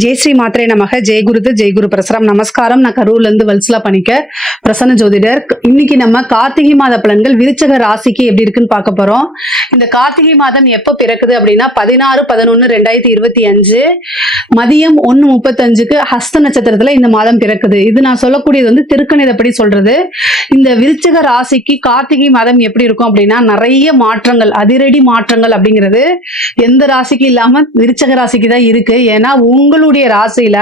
ஜெய் ஸ்ரீ மாத்திரை நமக. ஜெய் குருது ஜெய் குரு பிரசரம். நமஸ்காரம். நான் கரூர்ல இருந்து வல்சலா பண்ணிக்க பிரசன்ன ஜோதிடர். இன்னைக்கு நம்ம கார்த்திகை மாத பலன்கள் விருச்சக ராசிக்கு எப்படி இருக்குன்னு பார்க்க போறோம். இந்த கார்த்திகை மாதம் எப்ப பிறக்குது அப்படின்னா பதினாறு பதினொன்னு ரெண்டாயிரத்தி இருபத்தி அஞ்சு மதியம் ஒன்னு முப்பத்தஞ்சுக்கு ஹஸ்த நட்சத்திரத்துல இந்த மாதம் பிறக்குது. இது நான் சொல்லக்கூடியது வந்து திருக்கணிதப்படி சொல்றது. இந்த விருச்சக ராசிக்கு கார்த்திகை மாதம் எப்படி இருக்கும் அப்படின்னா நிறைய மாற்றங்கள் அதிரடி மாற்றங்கள் அப்படிங்கிறது எந்த ராசிக்கு இல்லாம விருச்சக ராசிக்கு தான் இருக்கு. ஏன்னா உங்கள் உங்களுடைய ராசியில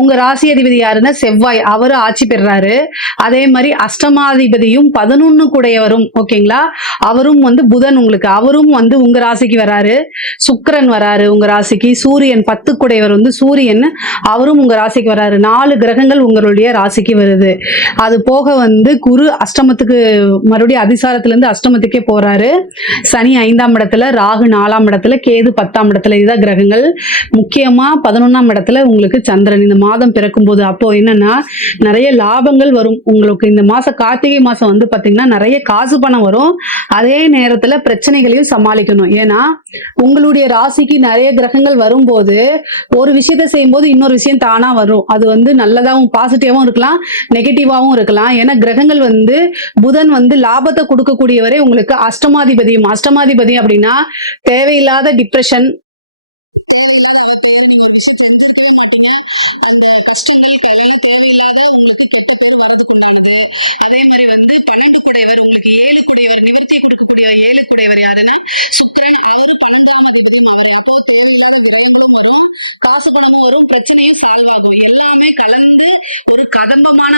உங்க ராசி அதிபதி யாருன்னா செவ்வாய். அவரு ஆட்சி பெறுறாரு அதே மாதிரி அஷ்டமாதிபதியும் பதினொன்னு கூடையவரும் ஓகேங்களா? அவரும் வந்து புதன் உங்களுக்கு. அவரும் வந்து உங்க ராசிக்கு வராரு. சுக்கிரன் வராரு உங்க ராசிக்கு. சூரியன் பத்து கூடையவர் வந்து சூரியன் அவரும் உங்க ராசிக்கு வராரு. நாலு கிரகங்கள் உங்களுடைய ராசிக்கு வருது. அது போக வந்து குரு அஷ்டமத்துக்கு மறுபடியும் அதிசாரத்துல இருந்து அஷ்டமத்துக்கே போறாரு. சனி ஐந்தாம் இடத்துல ராகு நாலாம் இடத்துல கேது பத்தாம் இடத்துல இதுதான் கிரகங்கள். முக்கியமா பதினொன்னாம் இடத்துல உங்களுக்கு சந்திரன் இந்த மாதம் பிறக்கும் போது அப்போ என்னன்னா நிறைய லாபங்கள் வரும். உங்களுக்கு இந்த மாசம் கார்த்திகை மாசம் வந்து பாத்தீங்கன்னா நிறைய காசு பணம் வரும். அதே நேரத்துல பிரச்சனைகளையும் சமாளிக்கணும். ஏன்னா உங்களுடைய ராசிக்கு நிறைய கிரகங்கள் வரும்போது ஒரு விஷயத்த செய்யும்போது இன்னொரு விஷயம் தானா வரும். அது வந்து நல்லதாகவும் பாசிட்டிவாகவும் இருக்கலாம் நெகட்டிவாகவும் இருக்கலாம். ஏன்னா கிரகங்கள் வந்து புதன் வந்து லாபத்தை கொடுக்கக்கூடியவரை உங்களுக்கு அஷ்டமாதிபதியும் அஷ்டமாதிபதி அப்படின்னா தேவையில்லாத டிப்ரெஷன் சுக்கிரன் அவரு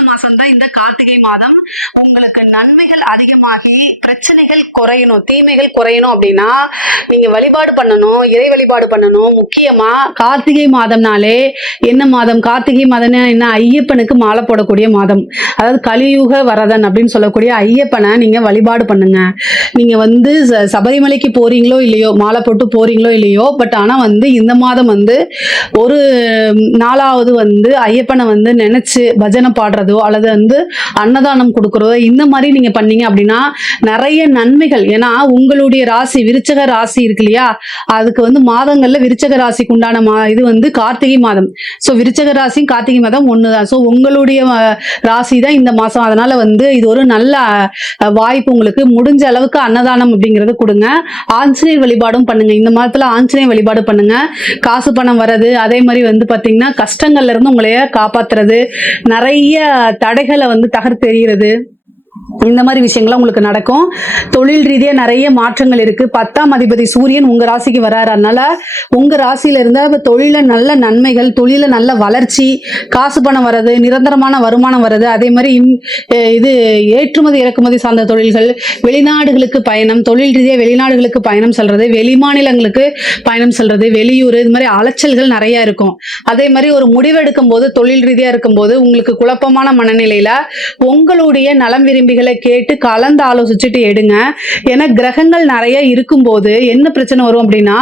மாசம் தான் இந்த கார்த்திகை மாதம். உங்களுக்கு நன்மைகள் அதிகமாகி பிரச்சனைகள் குறையணும் தீமைகள் குறையணும் அப்படின்னா நீங்க வழிபாடு பண்ணணும் இறை வழிபாடு பண்ணணும். முக்கியமா கார்த்திகை மாதம்னாலே என்ன மாதம்? கார்த்திகை மாதம்னா என்ன? ஐயப்பனுக்கு மாலை போடக்கூடிய மாதம். அதாவது கலியுக வரதன் அப்படின்னு சொல்லக்கூடிய ஐயப்பனை நீங்க வழிபாடு பண்ணுங்க. நீங்க வந்து ச- சபரிமலைக்கு போறீங்களோ இல்லையோ மாலை போட்டு போறீங்களோ இல்லையோ பட் ஆனா வந்து இந்த மாதம் வந்து ஒரு நாளாவது வந்து ஐயப்பனை வந்து நினைச்சு பஜனை பாடுறதோ அல்லது வந்து அன்னதானம் கொடுக்கறதோ இந்த மாதிரி நீங்க பண்ணீங்க அப்படின்னா நிறைய நன்மைகள். ஏன்னா உங்களுடைய ராசி விருச்சக ராசி இருக்கு இல்லையா? அதுக்கு வந்து மாதங்கள்ல விருச்சக ராசிக்கு உண்டான மா இது வந்து கார்த்திகை மாதம். ஸோ விருச்சக ராசியும் கார்த்திகை மாதம் ஒண்ணுதான். ஸோ உங்களுடைய ராசி தான் இந்த மாசம். அதனால வந்து இது ஒரு நல்ல வாய்ப்பு உங்களுக்கு. முடிஞ்ச அளவுக்கு அன்னதானம் அப்படிங்கறது கொடுங்க. ஆஞ்சநேயர் வழிபாடும் பண்ணுங்க. இந்த மாதத்துல ஆஞ்சநேயர் வழிபாடு பண்ணுங்க. காசு பணம் வர்றது அதே மாதிரி வந்து பாத்தீங்கன்னா கஷ்டங்கள்ல இருந்து உங்களைய காப்பாத்துறது. நிறைய தடைகளை வந்து தகர்த்தெறிகிறது இந்த மாதிரி விஷயங்கள்லாம் உங்களுக்கு நடக்கும். தொழில் ரீதியா நிறைய மாற்றங்கள் இருக்கு. பத்தாம் அதிபதி சூரியன் உங்க ராசிக்கு வராரு. அதனால உங்க ராசியில இருந்த தொழில நல்ல நன்மைகள் தொழில நல்ல வளர்ச்சி காசு பணம் வர்றது நிரந்தரமான வருமானம் வர்றது அதே மாதிரி இது ஏற்றுமதி இறக்குமதி சார்ந்த தொழில்கள் வெளிநாடுகளுக்கு பயணம் தொழில் ரீதியா வெளிநாடுகளுக்கு பயணம் செல்றது வெளிமாநிலங்களுக்கு பயணம் செல்றது வெளியூர் இது மாதிரி அலைச்சல்கள் நிறைய இருக்கும். அதே மாதிரி ஒரு முடிவெடுக்கும் போது தொழில் ரீதியா இருக்கும்போது உங்களுக்கு குழப்பமான மனநிலையில உங்களுடைய நலம் விரும்பிகளை கேட்டு கலந்து ஆலோசிச்சுட்டு எடுங்க. ஏன்னா கிரகங்கள் நிறைய இருக்கும்போது என்ன பிரச்சனை வரும் அப்படின்னா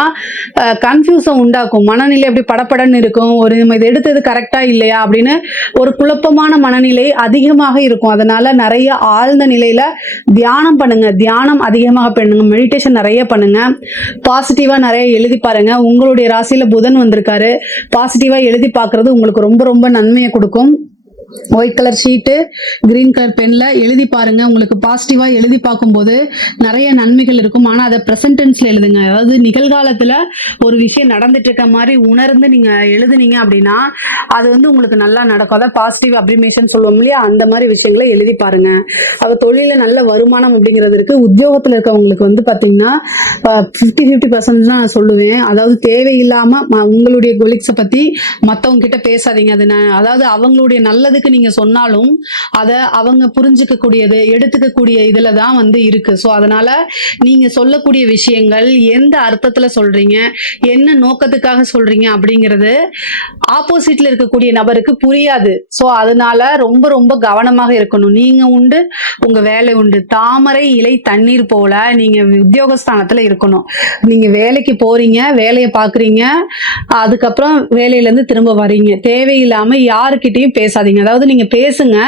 கன்ஃபியூஸை உண்டாக்கும். மனநிலை அப்படி படபடன்னு இருக்கும். ஒரு நம்ம இது எடுத்தது கரெக்டா இல்லையா அப்படின்னு ஒரு குழப்பமான மனநிலை அதிகமாக இருக்கும். அதனால நிறைய ஆழ்ந்த நிலையில தியானம் பண்ணுங்க. தியானம் அதிகமாக பண்ணுங்க. மெடிடேஷன் நிறைய பண்ணுங்க. பாசிட்டிவா நிறைய எழுதி பாருங்க. உங்களுடைய ராசியில புதன் வந்திருக்காரு. பாசிட்டிவா எழுதி பார்க்கறது உங்களுக்கு ரொம்ப ரொம்ப நன்மையை கொடுக்கும். White colour sheet green colour பென்ல எழுதி பாருங்க. உங்களுக்கு பாசிட்டிவாக எழுதி பார்க்கும்போது நிறைய நன்மைகள் இருக்கும். ஆனா அதை ப்ரெசன்ட் எழுதுங்க. அதாவது நிகழ்காலத்துல ஒரு விஷயம் நடந்துட்டு இருக்க மாதிரி உணர்ந்து நீங்க எழுதுனீங்க அப்படின்னா அது வந்து உங்களுக்கு நல்லா நடக்கும். அதாவது பாசிட்டிவ் அப்ரிமேஷன் சொல்லுவோம் இல்லையா? அந்த மாதிரி விஷயங்களை எழுதி பாருங்க. அவ தொழில நல்ல வருமானம் அப்படிங்கிறது இருக்குது உத்தியோகத்துல இருக்கவங்களுக்கு வந்து பாத்தீங்கன்னா ஃபிஃப்டி ஃபிஃப்டி பர்சன்ட் தான் நான் சொல்லுவேன். அதாவது தேவையில்லாம உங்களுடைய கொலிக்ஸை பத்தி மத்தவங்க கிட்ட பேசாதீங்க. அது நான் அதாவது அவங்களுடைய நல்லதுக்கு நீங்க சொன்னாலும் அதை அவங்க புரிஞ்சுக்க கூடியது எடுத்துக்க கூடிய இதுல தான் வந்து இருக்கு. ஸோ அதனால நீங்க சொல்லக்கூடிய விஷயங்கள் எந்த அர்த்தத்துல சொல்றீங்க என்ன நோக்கத்துக்காக சொல்றீங்க அப்படிங்கிறது ஆப்போசிட்ல இருக்கக்கூடிய நபருக்கு புரியாது. ஸோ அதனால ரொம்ப ரொம்ப கவனமாக இருக்கணும். நீங்க உண்டு உங்க வேலை உண்டு. தாமரை இலை தண்ணீர் போல நீங்க உத்தியோகஸ்தானத்துல இருக்கணும். நீங்க வேலைக்கு போறீங்க வேலையை பாக்குறீங்க அதுக்கப்புறம் வேலையில இருந்து திரும்ப வர்றீங்க தேவையில்லாம யாருக்கிட்டையும் பேசாதீங்க. அதாவது நீங்க பேசுங்க.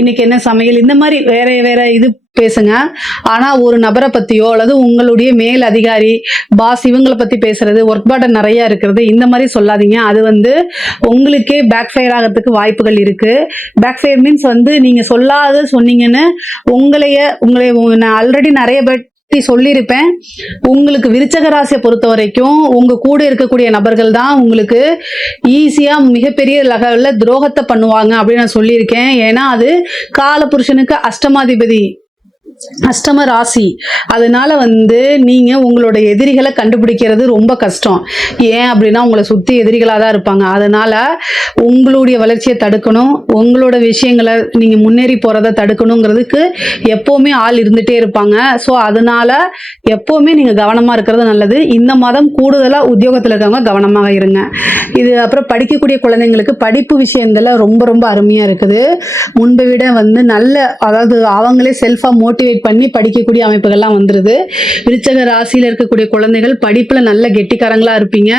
இன்னைக்கு என்ன சமையல்? இந்த மாதிரி வேற வேற இது பேசுங்க. ஆனா ஒரு நபரை பத்தியோ அல்லது உங்களுடைய மேல் அதிகாரி பாஸ் இவங்களை பத்தி பேசுறது ஒர்க் பேர்டன் நிறைய இருக்கிறது இந்த மாதிரி சொல்லாதீங்க. அது வந்து உங்களுக்கே பேக் ஃபயர் ஆகிறதுக்கு வாய்ப்புகள் இருக்கு. பேக் ஃபயர் மீன்ஸ் வந்து நீங்க சொல்லாத சொன்னீங்கன்னு உங்களைய உங்களை நான் ஆல்ரெடி நிறைய பேர் சொல்லியிருப்பேன். உங்களுக்கு விருச்சக ராசியை பொறுத்த வரைக்கும் உங்க கூட இருக்கக்கூடிய நபர்கள் தான் உங்களுக்கு ஈஸியா மிகப்பெரிய லெவலில் துரோகத்தை பண்ணுவாங்க அப்படின்னு நான் சொல்லியிருக்கேன். ஏன்னா அது காலபுருஷனுக்கு அஷ்டமாதிபதி அஷ்டம ராசி. அதனால வந்து நீங்க உங்களோட எதிரிகளை கண்டுபிடிக்கிறது ரொம்ப கஷ்டம். ஏன் அப்படின்னா உங்களை சுத்தி எதிரிகளாக தான் இருப்பாங்க. அதனால உங்களுடைய வளர்ச்சியை தடுக்கணும். உங்களோட விஷயங்களை நீங்க முன்னேறி போறதை தடுக்கணுங்கிறதுக்கு எப்பவுமே ஆள் இருந்துட்டே இருப்பாங்க. ஸோ அதனால எப்பவுமே நீங்க கவனமா இருக்கிறது நல்லது. இந்த மாதம் கூடுதலா உத்தியோகத்தில் இருக்கவங்க கவனமாக இருங்க. இது அப்புறம் படிக்கக்கூடிய குழந்தைங்களுக்கு படிப்பு விஷயங்கள்ல ரொம்ப ரொம்ப அருமையா இருக்குது. முன்பை விட வந்து நல்ல அதாவது அவங்களே செல்ஃபா மோட்டிவேட் பண்ணி படிக்கக்கூடிய அமைப்புகள்லாம் வந்துருது. விருச்சக ராசியில் இருக்கக்கூடிய குழந்தைகள் படிப்பில் நல்ல கெட்டிக்காரங்களா இருப்பீங்க.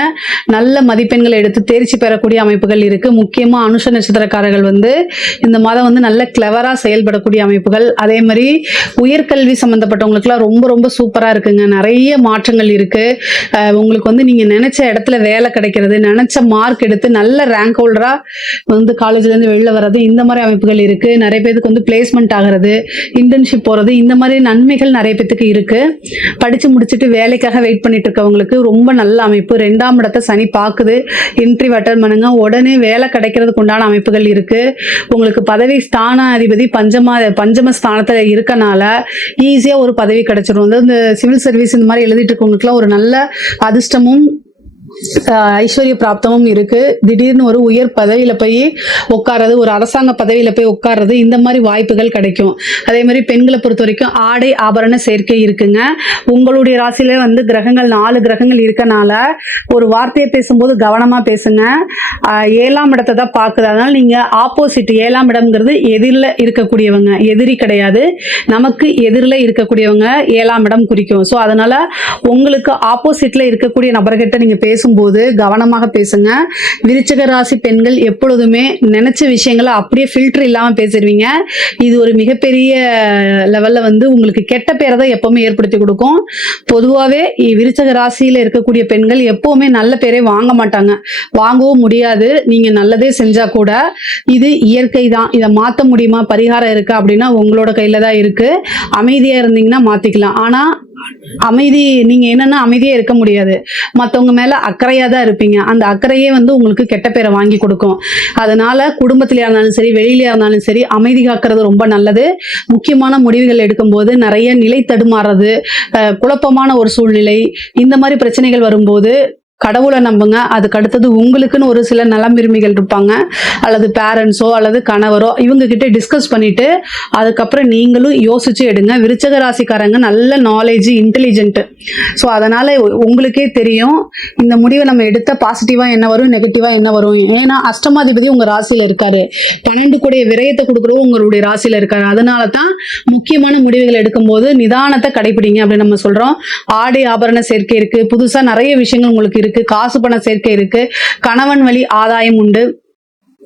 நல்ல மதிப்பெண்களை எடுத்து தேர்ச்சி பெறக்கூடிய அமைப்புகள் இருக்கு. முக்கியமாக அனுஷ நட்சத்திரக்காரர்கள் வந்து இந்த மாதம் வந்து நல்ல கிளவராக செயல்படக்கூடிய அமைப்புகள். அதே மாதிரி உயர்கல்வி சம்மந்தப்பட்டவங்களுக்குலாம் ரொம்ப ரொம்ப சூப்பராக இருக்குங்க. நிறைய மாற்றங்கள் இருக்கு. உங்களுக்கு வந்து நீங்கள் நினைச்ச இடத்துல வேலை கிடைக்கிறது நினைச்ச மார்க் எடுத்து நல்ல ரேங்க் ஹோல்டராக வந்து காலேஜ்லேருந்து வெளில வர்றது இந்த மாதிரி அமைப்புகள் இருக்கு. நிறைய பேருக்கு வந்து பிளேஸ்மெண்ட் ஆகிறது இன்டர்ன்ஷிப் போகிறது இந்த மாதிரி நன்மைகள் நிறைய பேத்துக்கு இருக்கு. படிச்சு முடிச்சுட்டு வேலைக்காக வெயிட் பண்ணிட்டு இருக்கவங்களுக்கு ரொம்ப நல்ல அமைப்பு. ரெண்டாம் இடத்தை சனி பாக்குது இன்ட்ரிவ் அட்டன் பண்ணுங்க. உடனே வேலை கிடைக்கிறதுக்கு உண்டான அமைப்புகள் இருக்கு. உங்களுக்கு பதவி ஸ்தான அதிபதி பஞ்சமா பஞ்சம ஸ்தானத்துல இருக்கனால ஈஸியா ஒரு பதவி கிடைச்சிடும் வந்து இந்த சிவில் சர்வீஸ் இந்த மாதிரி எழுதிட்டு இருக்கவங்களுக்குலாம் ஒரு நல்ல அதிர்ஷ்டமும் ஐஸ்வர்ய பிராப்தமும் இருக்கு. திடீர்னு ஒரு உயர் பதவியில போய் உட்கார்றது ஒரு அரசாங்க பதவியில போய் உட்கார்றது இந்த மாதிரி வாய்ப்புகள் கிடைக்கும். அதே மாதிரி பெண்களை பொறுத்த வரைக்கும் ஆடை ஆபரண சேர்க்கை இருக்குங்க. உங்களுடைய ராசியில வந்து கிரகங்கள் நாலு கிரகங்கள் இருக்கனால ஒரு வார்த்தையை பேசும்போது கவனமா பேசுங்க. ஏழாம் இடத்தை தான் பார்க்குது. அதனால நீங்க ஆப்போசிட் ஏழாம் இடம்ங்கிறது எதிரில் இருக்கக்கூடியவங்க. எதிரி கிடையாது. நமக்கு எதிரில் இருக்கக்கூடியவங்க ஏழாம் இடம் குறிக்கும். ஸோ அதனால உங்களுக்கு ஆப்போசிட்ல இருக்கக்கூடிய நபர்கிட்ட நீங்க பேசும்போது கவனமாக பேசுங்க. விருச்சக ராசி பெண்கள் எப்பொழுதுமே நினைச்ச விஷயங்களை அப்படியே ஃபில்டர் இல்லாமல் பேசிடுவீங்க. இது ஒரு மிகப்பெரிய லெவலில் வந்து உங்களுக்கு கெட்ட பேரை தான் எப்பவுமே ஏற்படுத்தி கொடுக்கும். பொதுவாகவே விருச்சக ராசியில் இருக்கக்கூடிய பெண்கள் எப்பவுமே நல்ல பேரே வாங்க மாட்டாங்க. வாங்கவும் முடியாது. நீங்கள் நல்லதே செஞ்சால் கூட இது இயற்கை தான். இதை மாற்ற முடியுமா? பரிகாரம் இருக்கா? அப்படின்னா உங்களோட கையில் தான் இருக்கு. அமைதியாக இருந்தீங்கன்னா மாற்றிக்கலாம் ஆனால் அமைதி நீங்க என்னன்னா அமைதியா இருக்க முடியாது. மத்தவங்க மேல அக்கறையா தான் இருப்பீங்க. அந்த அக்கறையே வந்து உங்களுக்கு கெட்ட பேரை வாங்கி கொடுக்கும். அதனால குடும்பத்திலயா இருந்தாலும் சரி வெளியிலயா இருந்தாலும் சரி அமைதி காக்கிறது ரொம்ப நல்லது. முக்கியமான முடிவுகள் எடுக்கும்போது நிறைய நிலை தடுமாறுறது குழப்பமான ஒரு சூழ்நிலை இந்த மாதிரி பிரச்சனைகள் வரும்போது கடவுளை நம்புங்க. அதுக்கு அடுத்தது உங்களுக்குன்னு ஒரு சில நலமிருமிகள் இருப்பாங்க. அல்லது பேரண்ட்ஸோ அல்லது கணவரோ இவங்க கிட்ட டிஸ்கஸ் பண்ணிட்டு அதுக்கப்புறம் நீங்களும் யோசிச்சு எடுங்க. விருச்சக ராசிக்காரங்க நல்ல நாலேஜ் இன்டெலிஜென்ட் ஸோ அதனால உங்களுக்கே தெரியும் இந்த முடிவை நம்ம எடுத்த பாசிட்டிவா என்ன வரும் நெகட்டிவா என்ன வரும். ஏன்னா அஷ்டமாதிபதி உங்க ராசியில இருக்காரு. பன்னெண்டு கூடிய விரயத்தை கொடுக்குறவங்க உங்களுடைய ராசியில இருக்காரு. அதனால தான் முக்கியமான முடிவுகள் எடுக்கும்போது நிதானத்தை கடைபிடிங்க அப்படின்னு நம்ம சொல்றோம். ஆடை ஆபரண சேர்க்கை இருக்கு. புதுசா நிறைய விஷயங்கள் உங்களுக்கு இருக்கு. காசு பண சேர்க்கை இருக்கு கணவன் வழி ஆதாயம் உண்டு.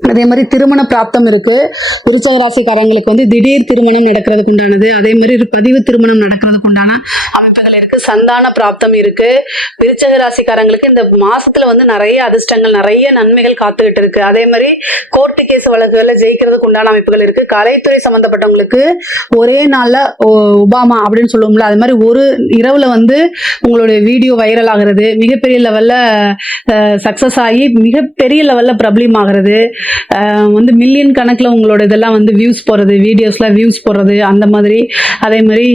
அதே மாதிரி திருமண பிராப்தம் இருக்கு. விருச்சக ராசிக்காரங்களுக்கு வந்து திடீர் திருமணம் நடக்கிறதுக்கு உண்டானது. அதே மாதிரி பதிவு திருமணம் நடக்கிறதுக்கு உண்டான அமைப்புகள் இருக்கு. சந்தான பிராப்தம் இருக்கு. விருச்சக ராசிக்காரங்களுக்கு இந்த மாசத்துல வந்து நிறைய அதிர்ஷ்டங்கள் நிறைய நன்மைகள் காத்துக்கிட்டு இருக்கு. அதே மாதிரி கோர்ட்டு கேஸ் வழக்குகள்ல ஜெயிக்கிறதுக்கு உண்டான அமைப்புகள் இருக்கு. கலைத்துறை சம்பந்தப்பட்டவங்களுக்கு ஒரே நாள்ல ஒ- ஒபாமா அப்படின்னு சொல்லுவோம்ல அது மாதிரி ஒரு இரவுல வந்து உங்களுடைய வீடியோ வைரல் ஆகிறது மிகப்பெரிய லெவல்ல சக்சஸ் ஆகி மிகப்பெரிய லெவல்ல பிரபலியம் ஆகிறது வந்து மில்லியன் கணக்கில் உங்களோட இதெல்லாம் வந்து வியூஸ் போகிறது வீடியோஸ்லாம் வியூஸ் போடுறது அந்த மாதிரி. அதே மாதிரி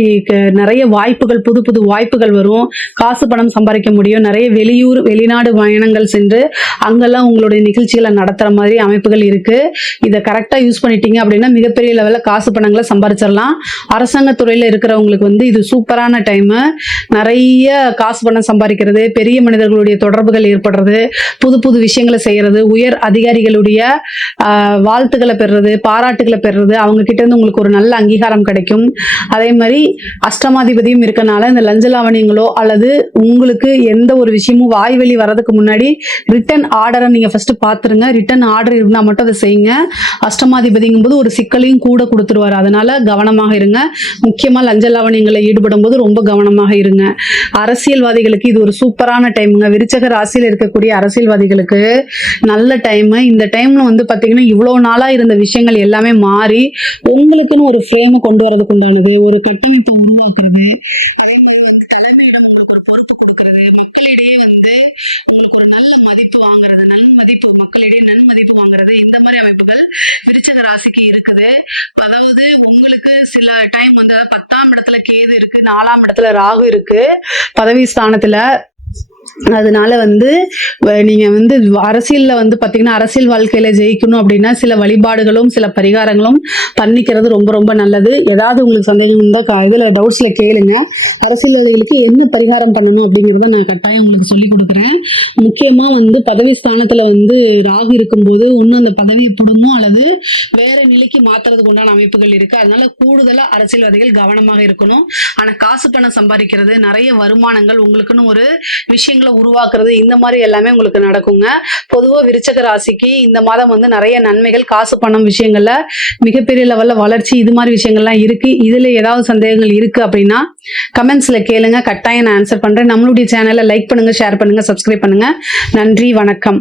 நிறைய வாய்ப்புகள் புது புது வாய்ப்புகள் வரும். காசு பணம் சம்பாதிக்க முடியும். நிறைய வெளியூர் வெளிநாடு பயணங்கள் சென்று அங்கெல்லாம் உங்களுடைய நிகழ்ச்சிகளை நடத்துகிற மாதிரி அமைப்புகள் இருக்குது இதை கரெக்டாக யூஸ் பண்ணிட்டீங்க அப்படின்னா மிகப்பெரிய லெவலில் காசு பணங்களை சம்பாதிச்சிடலாம் அரசாங்க துறையில் இருக்கிறவங்களுக்கு வந்து இது சூப்பரான டைமு நிறைய காசு பணம் சம்பாதிக்கிறது பெரிய மனிதர்களுடைய தொடர்புகள் ஏற்படுறது புது புது விஷயங்களை செய்கிறது உயர் அதிகாரிகளுடைய வாழ்த்துக்களை பெறுறது பாராட்டுகளை பெறுறது. அவங்க கிட்ட இருந்து உங்களுக்கு ஒரு நல்ல அங்கீகாரம் கிடைக்கும். அதே மாதிரி அஷ்டமாதிபதியும் இருக்கனால இந்த லஞ்ச லாவணியங்களோ அல்லது உங்களுக்கு எந்த ஒரு விஷயமும் வாய் வெளி முன்னாடி ரிட்டன் ஆர்டரை நீங்க ஃபர்ஸ்ட் பாத்துருங்க. ரிட்டன் ஆர்டர் இருந்தா மட்டும் அதை செய்யுங்க. அஷ்டமாதிபதிங்கும் போது ஒரு சிக்கலையும் கூட கொடுத்துருவாரு. அதனால கவனமாக இருங்க. முக்கியமா லஞ்ச லாவணியங்களை ஈடுபடும் போது ரொம்ப கவனமாக இருங்க. அரசியல்வாதிகளுக்கு இது ஒரு சூப்பரான டைமுங்க விருச்சக ராசியில் இருக்கக்கூடிய அரசியல்வாதிகளுக்கு நல்ல டைம் இந்த டைம்ல வந்து பார்த்தீங்கன்னா இவ்வளோ நாளாக இருந்த விஷயங்கள் எல்லாமே மாறி உங்களுக்குன்னு ஒரு ஃப்ரேம் கொண்டு வரதுக்கு உண்டானது ஒரு கட்டமைப்பை உருவாக்குறது அதே மாதிரி வந்து தலைமையிடம் உங்களுக்கு ஒரு பொறுப்பு கொடுக்கறது மக்களிடையே வந்து உங்களுக்கு ஒரு நல்ல மதிப்பு வாங்குறது நன்மதிப்பு மக்களிடையே நன்மதிப்பு வாங்குறது இந்த மாதிரி அமைப்புகள் விருச்சக ராசிக்கு இருக்குது. அதாவது உங்களுக்கு சில டைம் வந்து அதாவது பத்தாம் இடத்துல கேது இருக்கு நாலாம் இடத்துல ராகு இருக்கு. பதவி ஸ்தானத்துல அதனால வந்து நீங்க வந்து அரசியல்ல வந்து பாத்தீங்கன்னா அரசியல் வாழ்க்கையில ஜெயிக்கணும் அப்படின்னா சில வழிபாடுகளும் சில பரிகாரங்களும் பண்ணிக்கிறது ரொம்ப ரொம்ப நல்லது. ஏதாவது உங்களுக்கு சந்தேகம் இருந்தா இதுல டவுட்ஸ்ல கேளுங்க. அரசியல்வாதிகளுக்கு என்ன பரிகாரம் பண்ணணும் அப்படிங்கறத நான் கட்டாயம் உங்களுக்கு சொல்லி கொடுக்குறேன். முக்கியமா வந்து பதவி ஸ்தானத்துல வந்து ராகு இருக்கும்போது ஒண்ணு அந்த பதவியை பிடுங்கும் அல்லது வேற நிலைக்கு மாத்துறதுக்கு உண்டான அமைப்புகள் இருக்கு. அதனால கூடுதலா அரசியல்வாதிகள் கவனமாக இருக்கணும். ஆனா காசு பணம் சம்பாதிக்கிறது நிறைய வருமானங்கள் உங்களுக்குன்னு ஒரு விஷயம் உருவாக்குறது இந்த மாதிரி எல்லாமே உங்களுக்கு நடக்குங்க. பொதுவா விருச்சக ராசிக்கு இந்த மாதம் வந்து நிறைய நன்மைகள் காசு பணம் விஷயங்கள்ல மிகப்பெரிய லெவல்ல வளர்ச்சி இது மாதிரி விஷயங்கள்லாம் இருக்கு. இதுல ஏதாவது சந்தேகங்கள் இருக்கு அப்படின்னா கமெண்ட்ஸ்ல கேளுங்க. கட்டாயம் நான் ஆன்சர் பண்றேன். நம்மளுடைய சேனலை லைக் பண்ணுங்க ஷேர் பண்ணுங்க சப்ஸ்கிரைப் பண்ணுங்க. நன்றி வணக்கம்.